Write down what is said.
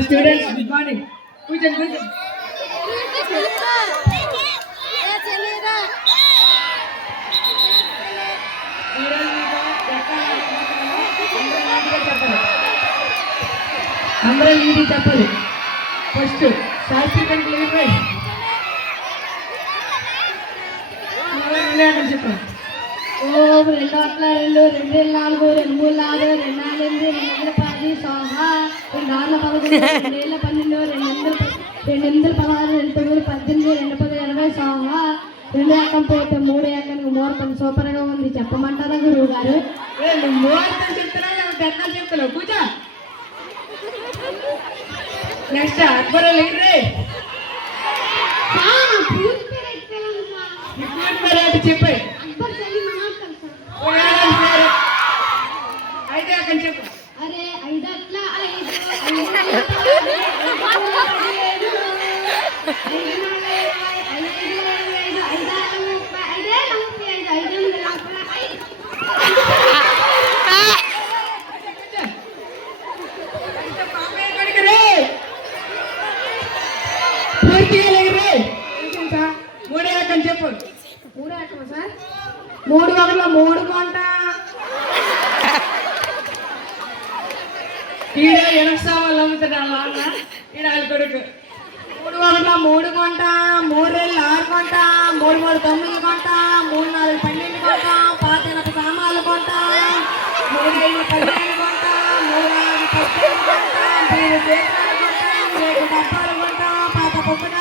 Students, good morning. Kujan. అందరూ ఇది చెప్పాలి. ఫస్ట్ సాత్వికం క్లియర్ చెప్పండి. ఓం 2 2 2 2 4 2 3 4 2 4 8 2 10 సోహా 2 11 2 12 2 16 2 18 2 20 సోహా 2 ఏకం పోతే 3 ఏకానికి ముహూర్తం సూపర్ గా ఉంది. చెప్పమంటారా గురువు గారు? ముహూర్తం చెప్తున్నా లేకపోతే చెప్తున్నావు? కూర్చో. నెక్స్ట్ అక్బర్ లీడరే చెప్పే అయితే అక్కడ చెప్పు. అరే 5 అట్లా 3 ఏకం చెప్పు. 3 ఏకం సార్ 3 1 3 కొంట ఈడ ఎనక్సావాళ్ళు అమ్ముతాడు వాళ్ళ ఈడ వాళ్ళ కొడుకు. 3 1 3 కొంట 3 2 6 కొంట 3 3 9 కొంట 3 4 12 కొంట పాత ఇనప సామాన్లు కొంట 3 5 15 కొంట 3 6 15 కొంట 3 7 కొంట 3 డబ్బాలు కొంట పాత పొద్దున